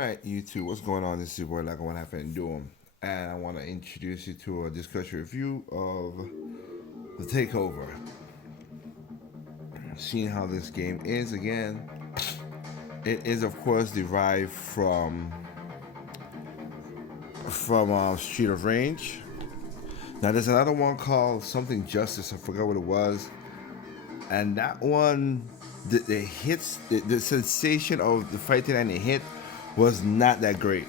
Alright, YouTube, what's going on? This is your boy like I want to have and doing. And I want to introduce you to a discussion review of the Takeover. Seeing how this game is again. It is of course derived from Street of Rage. Now there's another one called something Justice. I forgot what it was. And that one, the hits, the sensation of the fighting and the hit was not that great.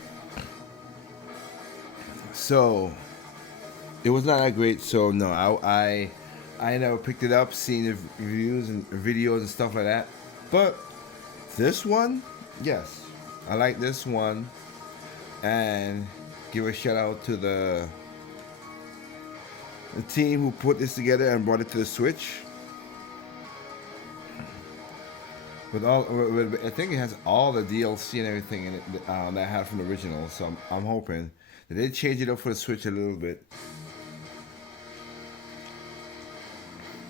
So it was not that great. So no, I never picked it up, seeing the reviews and videos and stuff like that. But this one, yes, I like this one, and give a shout out to the team who put this together and brought it to the Switch. I think it has all the DLC and everything in it that I had from the original. So I'm hoping that they change it up for the Switch a little bit.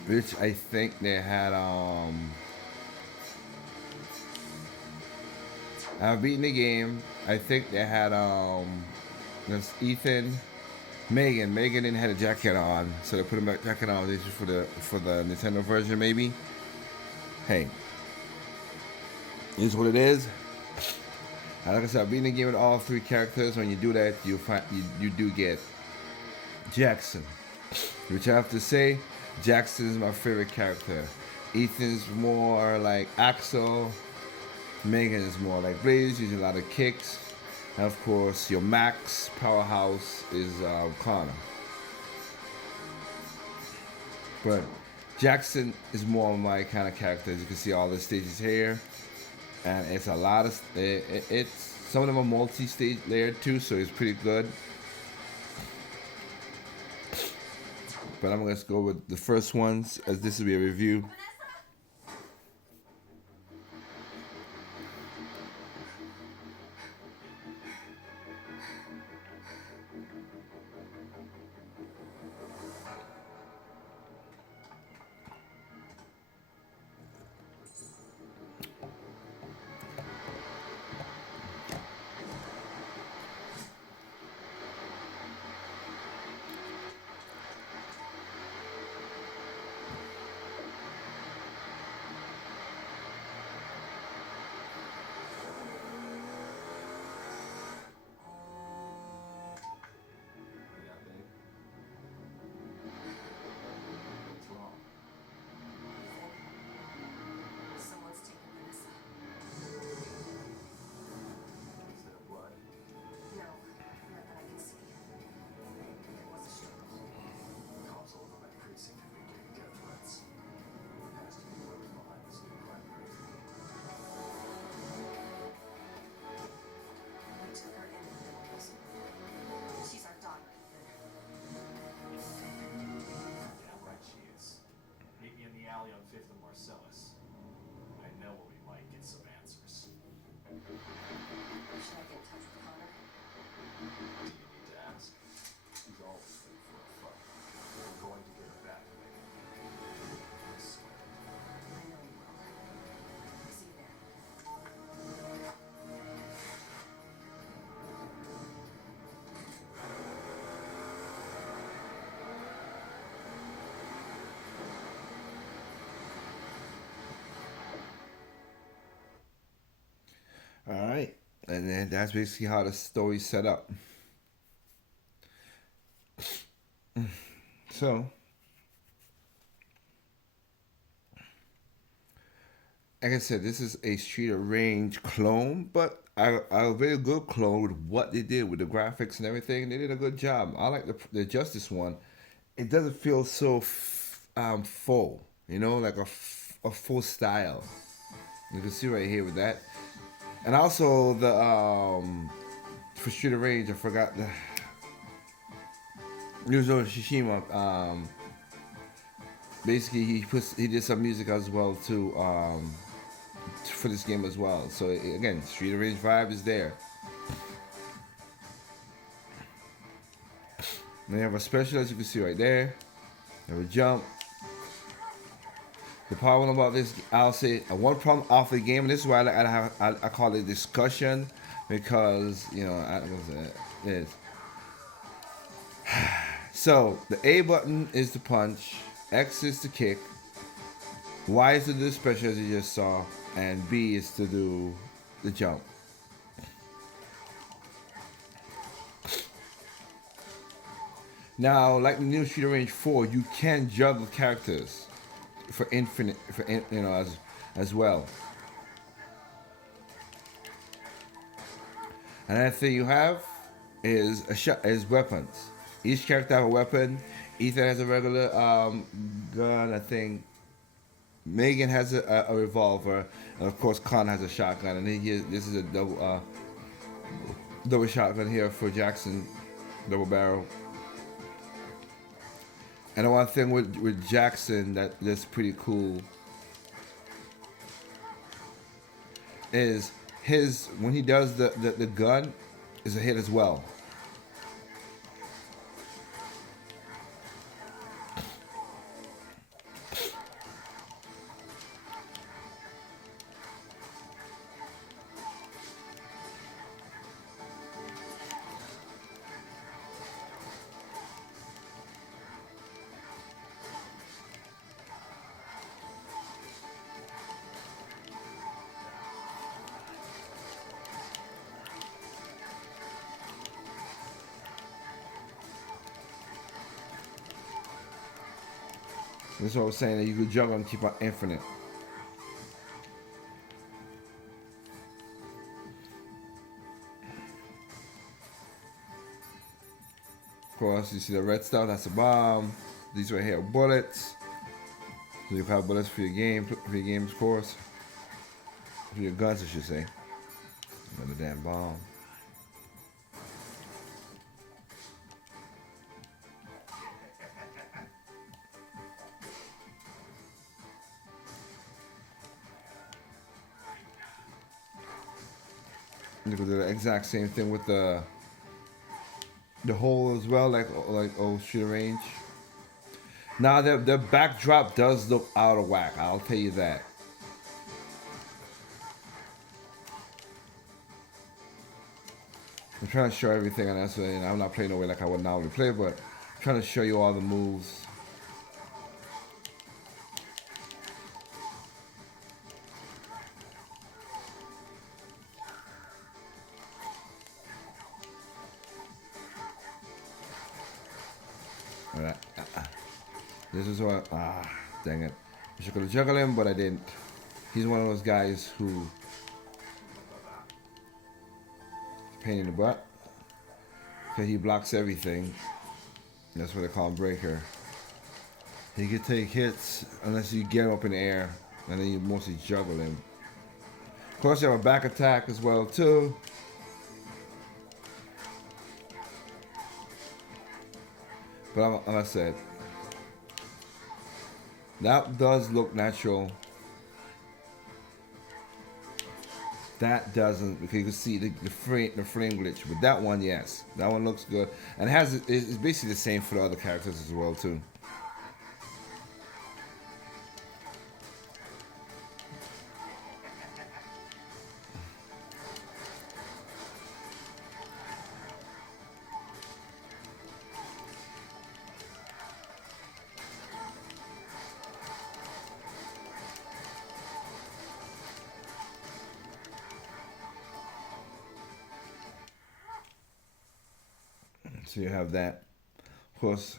Which I think they had. I've beaten the game. I think they had. There's Ethan, Megan. Megan didn't have a jacket on, so they put him back jacket on just for the Nintendo version maybe. Hey, is what it is. And like I said, beating the game with all three characters. When you do that, you do get Jackson, which I have to say, Jackson is my favorite character. Ethan's more like Axel. Megan is more like Blaze, using a lot of kicks. And of course, your Max powerhouse is Connor. But Jackson is more of my kind of character. As you can see, all the stages here, and it's a lot of it's some of them are multi-stage layered too, so it's pretty good. But I'm gonna go with the first ones, as this will be a review. Someone's taken Vanessa. Is there blood? No, not that I can see. There was a struggle. Cops all over my precinct have been getting death threats. It has to be whoever's behind this new crime rate. We took her in with animals. She's our daughter, Ethan. Damn right she is. Meet me in the alley on 5th and Marcellus. I know where we might get some answers. Should I get in touch with Connor? Do you need to ask? He's always been for a fight. We're going to get her back, Megan. I swear. I know you will. See you there. All right, and then that's basically how the story's set up. So, like I said, this is a Street of Rage clone, but a very good clone with what they did with the graphics and everything. They did a good job. I like the Justice one. It doesn't feel so full, like a full style. You can see right here with that, and also the for Street of Rage, I forgot the Yuzo Shishima. Basically, he did some music as well too. For this game as well. So again, Street of Rage vibe is there. And they have a special, as you can see right there. They have a jump. The problem about this, I'll say, one problem off the game, and this is why I call it discussion. because I was it is. So the A button is to punch, X is to kick, Y is to do special as you just saw, and B is to do the jump. Now, like the new Shooter Range 4, you can juggle characters for infinite, as well. Another thing you have is weapons. Each character have a weapon. Ethan has a regular gun. I think Megan has a revolver, and of course Con has a shotgun. And this is a double shotgun here for Jackson, double barrel. And the one thing with Jackson that's pretty cool is his when he does the gun is a hit as well. That's what I was saying, that you could juggle and keep on infinite. Of course, you see the red stuff, that's a bomb. These right here are bullets. So you have bullets for your games, of course. For your guns, I should say. Another damn bomb. You could do the exact same thing with the hole as well, like old Shooter Range. Now the backdrop does look out of whack. I'll tell you that. I'm trying to show everything, and that's I'm not playing no way like I would normally play, but I'm trying to show you all the moves. This is what, dang it. I should have juggled him, but I didn't. He's one of those guys who pain in the butt. Because he blocks everything. That's what they call him, breaker. He can take hits unless you get him up in the air, and then you mostly juggle him. Of course, you have a back attack as well too. But like I said, that does look natural. That doesn't, because you can see the frame glitch. But that one, yes, that one looks good, and it's basically the same for the other characters as well too. So you have that. Of course,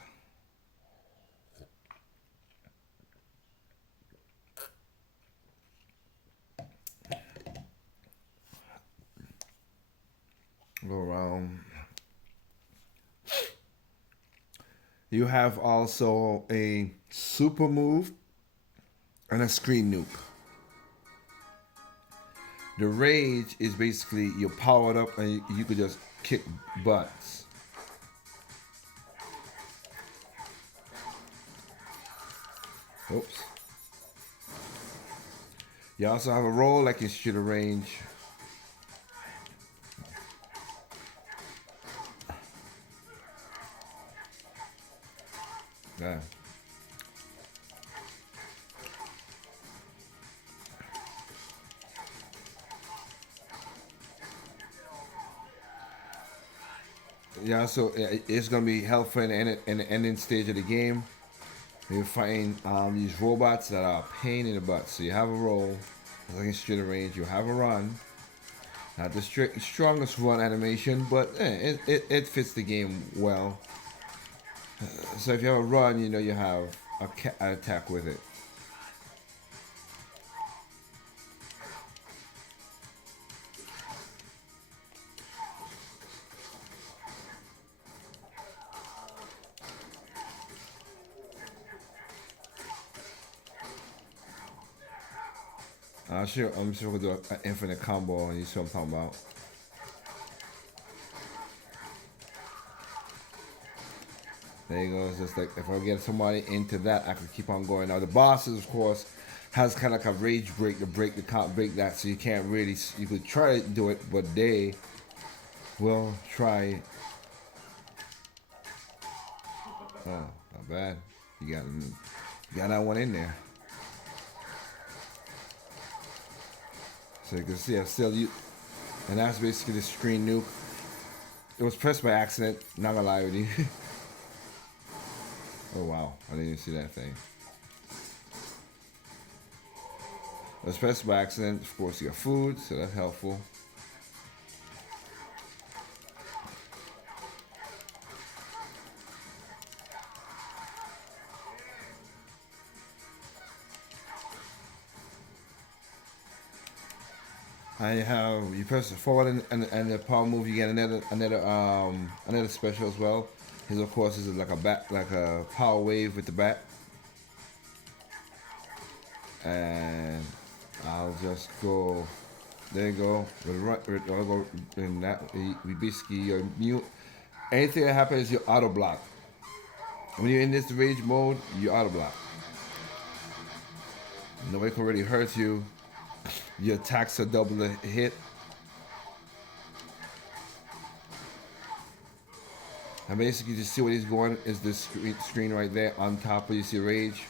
go around. You have also a super move and a screen nuke. The rage is basically you're powered up and you could just kick butts. Oops. You also have a roll like in Shooter Range. Yeah. yeah, so it's gonna be helpful in the ending stage of the game. You're fighting these robots that are a pain in the butt. So you have a roll, like in Street Range. You have a run. Not the strongest run animation, but it fits the game well. So if you have a run, you know you have an attack with it. I'm sure we'll do an infinite combo and you see what I'm talking about. There you go. It's just like if I get somebody into that, I can keep on going. Now the bosses, of course, has kind of like a rage break to break the can't break that, so you can't really. You could try to do it, but they will try. Oh, not bad. You got that one in there. So you can see I still you, and that's basically the screen nuke. It was pressed by accident. Not gonna lie with you. Oh wow, I didn't even see that thing. It was pressed by accident. Of course, you got food, so that's helpful. I have you press forward and the power move. You get another special as well. His of course is like a bat, like a power wave with the bat. And I'll just go. There you go. I'll go in that. We basically you're mute. Anything that happens, you auto block. When you're in this rage mode, you auto block. Nobody can really hurt you. Your attacks are double the hit. And basically, just see what he's going is this screen right there on top where you see rage.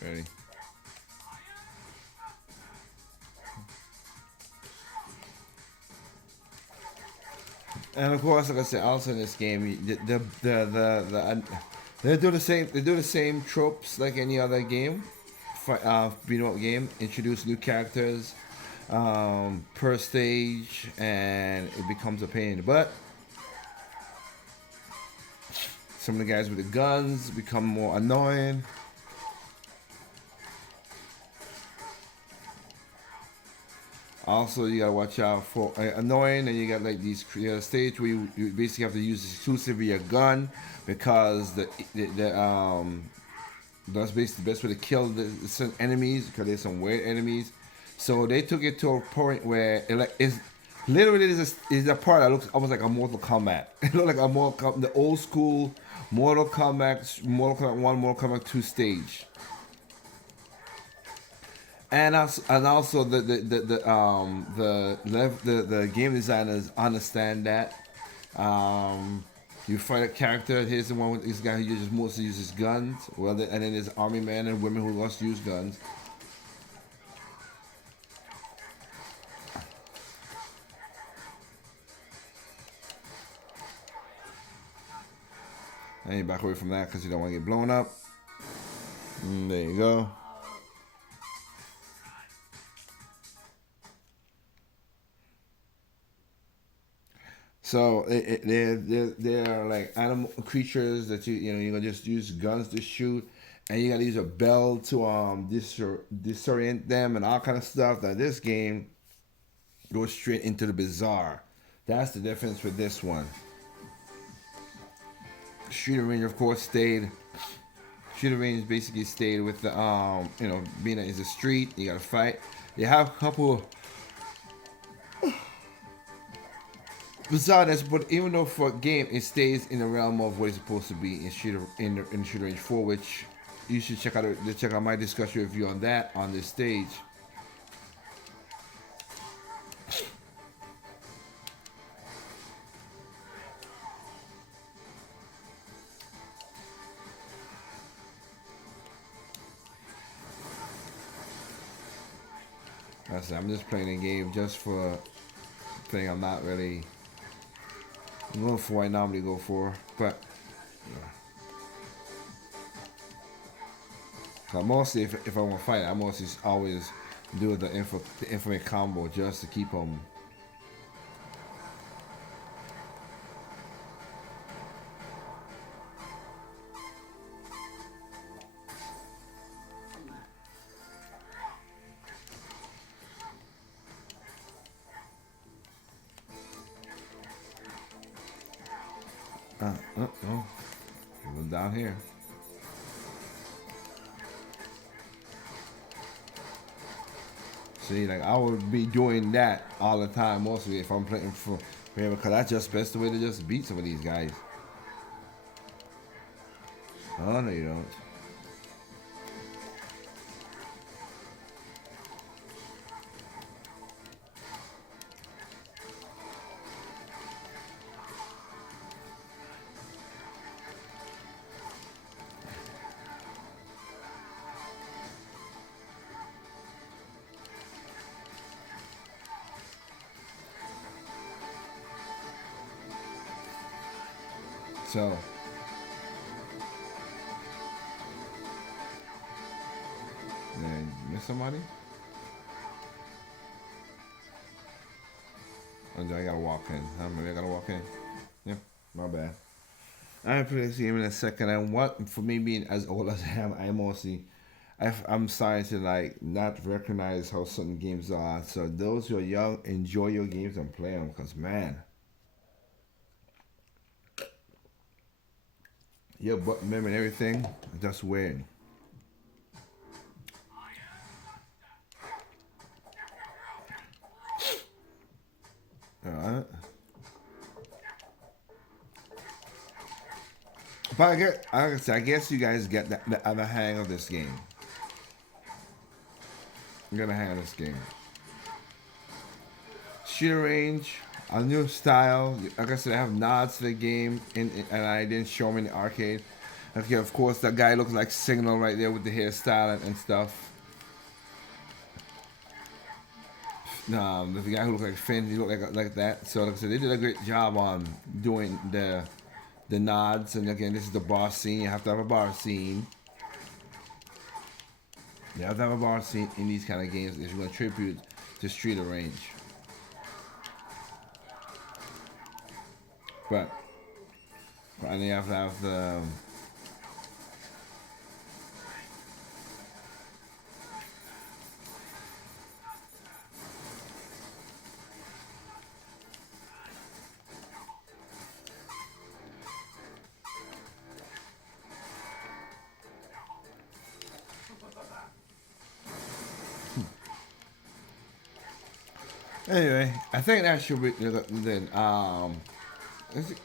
Ready? And of course, like I said, also in this game, they do the same. They do the same tropes like any other game, beat 'em up game. Introduce new characters per stage, and it becomes a pain in the butt. Some of the guys with the guns become more annoying. Also, you gotta watch out for annoying, and you got like these stage where you basically have to use exclusively your gun because that's basically the best way to kill some enemies because there's some weird enemies. So they took it to a point where it like is literally is a part that looks almost like a Mortal Kombat. It looks like a the old school Mortal Kombat 1, Mortal Kombat 2 stage. And also the game designers understand that. You fight a character. Here's the one with this guy who mostly uses guns. And then there's army men and women who also use guns. And you back away from that because you don't want to get blown up. There you go. So they're like animal creatures that you're gonna just use guns to shoot, and you gotta use a bell to disorient them and all kind of stuff. That this game goes straight into the bizarre. That's the difference with this one. Shooter Range, of course, stayed. Shooter Range basically stayed with the being that it's a street. You gotta fight. You have a couple bizarreness, but even though for a game it stays in the realm of what it's supposed to be in Shooter Range 4, which you should check out my discussion review on that on this stage. I'm just playing the game just for thing I'm not really going for what I normally go for. But so mostly if I want to fight, I mostly always do the infinite combo just to keep them. Oh, it was down here. See, like I would be doing that all the time, mostly if I'm playing for him, because that's just best the way to just beat some of these guys. Oh no, you don't. So, then miss somebody? Oh, I gotta walk in. Maybe I gotta walk in. Yep, my bad. I play this game in a second, and what for me being as old as I am, I mostly, I'm starting to like not recognize how certain games are. So those who are young, enjoy your games and play them, cause man, your butt memory and everything, just weird. Alright. But I guess you guys get the other hang of this game. You got the hang of this game. Shooter range, a new style. Like I said, I have nods to the game, and I didn't show them in the arcade. Okay, of course, that guy looks like Signal right there with the hairstyle and stuff. No, the guy who looked like Finn, he looked like that. So like I said, they did a great job on doing the nods. And again, this is the bar scene. You have to have a bar scene. You have to have a bar scene in these kind of games if you're going to tribute to Street of Range. But and you have to have the anyway. I think that should be then.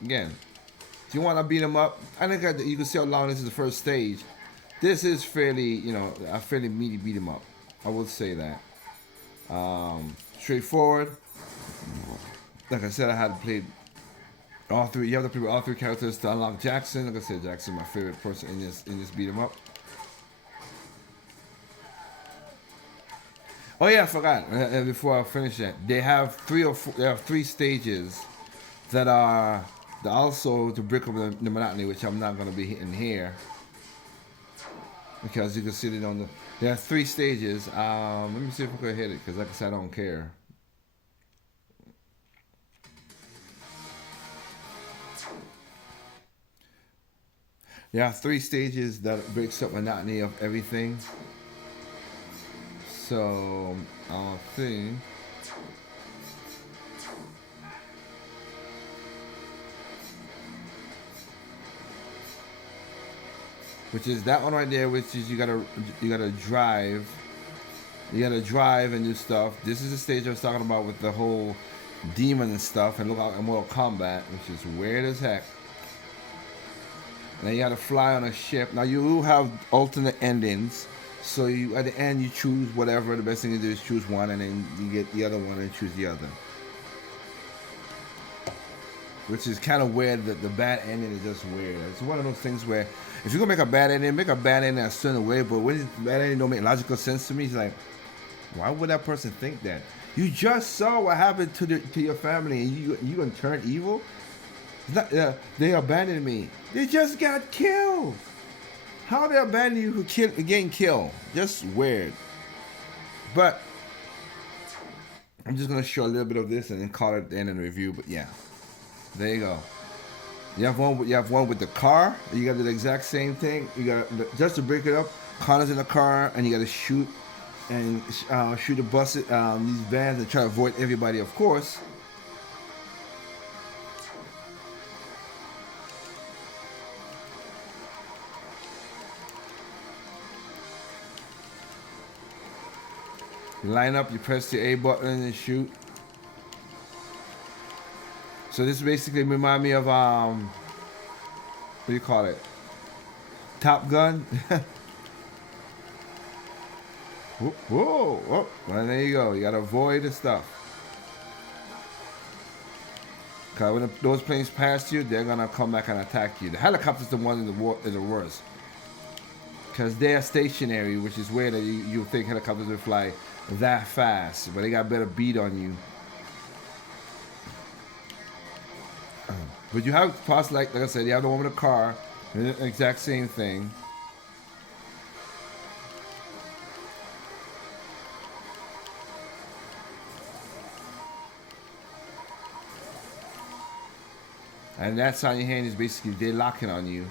Again, if you want to beat them up, I think that you can see how long this is the first stage. This is fairly, a fairly meaty beat 'em up. I would say that. Straightforward. Like I said, I had to play all three. You have to play with all three characters to unlock Jackson. Like I said, Jackson, my favorite person in this beat 'em up. Oh yeah, I forgot. Before I finish that, they have three stages that are also to break up the monotony, which I'm not going to be hitting here because you can see it on the. There are three stages. Let me see if I can hit it because, like I said, I don't care. There are three stages that breaks up monotony of everything. So I'll see. Which is that one right there, which is you gotta drive. You gotta drive and do stuff. This is the stage I was talking about with the whole demon and stuff, and look out in Mortal Kombat, which is weird as heck. And then you gotta fly on a ship. Now you have alternate endings, so you at the end you choose whatever. The best thing to do is choose one, and then you get the other one and choose the other. Which is kind of weird. That the bad ending is just weird. It's one of those things where if you're gonna make a bad ending a certain way, but when the bad ending don't make logical sense to me, it's like, Why would that person think that? You just saw what happened to your family, and you gonna turn evil? It's not, they abandoned me. They just got killed. How they abandon you who getting killed? Just weird. But I'm just gonna show a little bit of this and then call it the end of the review. But yeah, there you go. You have one with the car. You got the exact same thing. You got just to break it up. Connor's in the car, and you got to shoot and shoot the buses, these vans, and try to avoid everybody, of course. You line up, you press the A button, and shoot. So this basically remind me of what do you call it? Top Gun. Whoa, whoa, whoa. Well, there you go. You gotta avoid the stuff. Cause when those planes pass you, they're gonna come back and attack you. The helicopter's the one in the worst. Cause they are stationary, which is weird that you think helicopters would fly that fast, but they got better beat on you. But you have spots like I said, you have the one with a car, the exact same thing. And that's on your hand is basically they're locking on you.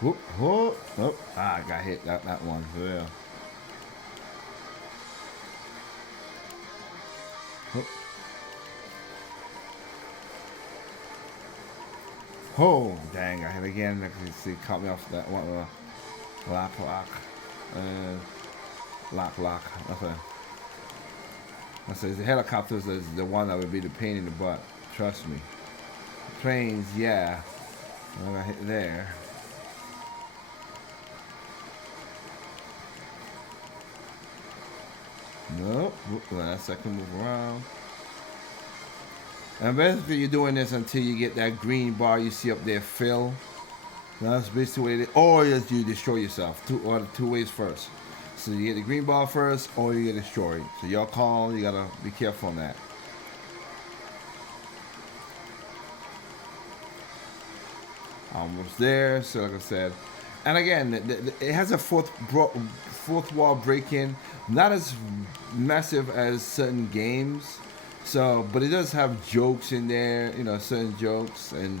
Whoop, whoop, whoop. Ah, I got hit that one. Yeah. Whoop. Oh, dang, I hit again. I can see, caught me off that one. Lock. Lock. Okay. I said the helicopters is the one that would be the pain in the butt. Trust me. Planes, yeah. I got hit there. Nope. Last second move around. And basically you're doing this until you get that green bar you see up there, fill. That's basically what it is. Or you destroy yourself. Two ways first. So you get the green bar first, or you get destroyed. So y'all call, you gotta be careful on that. Almost there. So like I said, and again, it has a fourth wall break-in, not as massive as certain games. So, but it does have jokes in there, certain jokes, and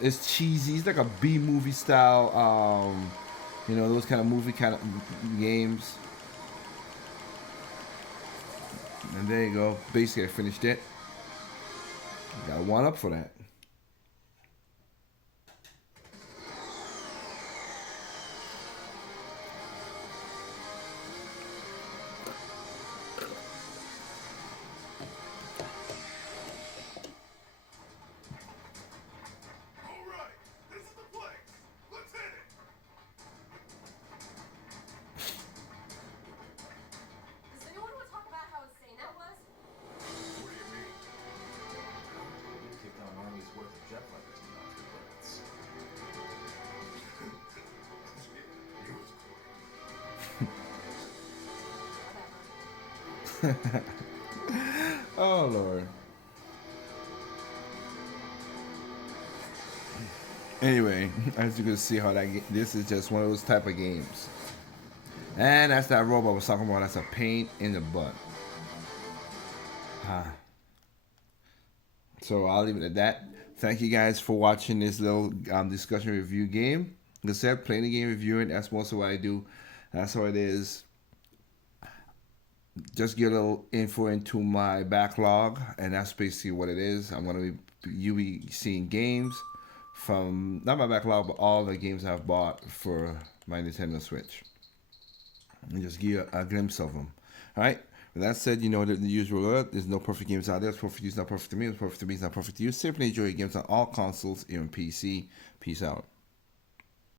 it's cheesy. It's like a B movie style, those kind of movie kind of games. And there you go. Basically, I finished it. Got one up for that. Oh Lord. Anyway, as you can see how this is just one of those type of games. And that's that robot I was talking about. That's a pain in the butt. So I'll leave it at that. Thank you guys for watching this little discussion review game. Like I said, playing the game, reviewing, that's most of what I do. That's how it is. Just get a little info into my backlog, and that's basically what it is. I'm going to be seeing games from, not my backlog, but all the games I've bought for my Nintendo Switch. And just give you a glimpse of them. All right? With that said, you know the usual word. There's no perfect games out there. It's perfect to you, it's not perfect to me. It's perfect to me, it's not perfect to you. Simply enjoy your games on all consoles, even PC. Peace out.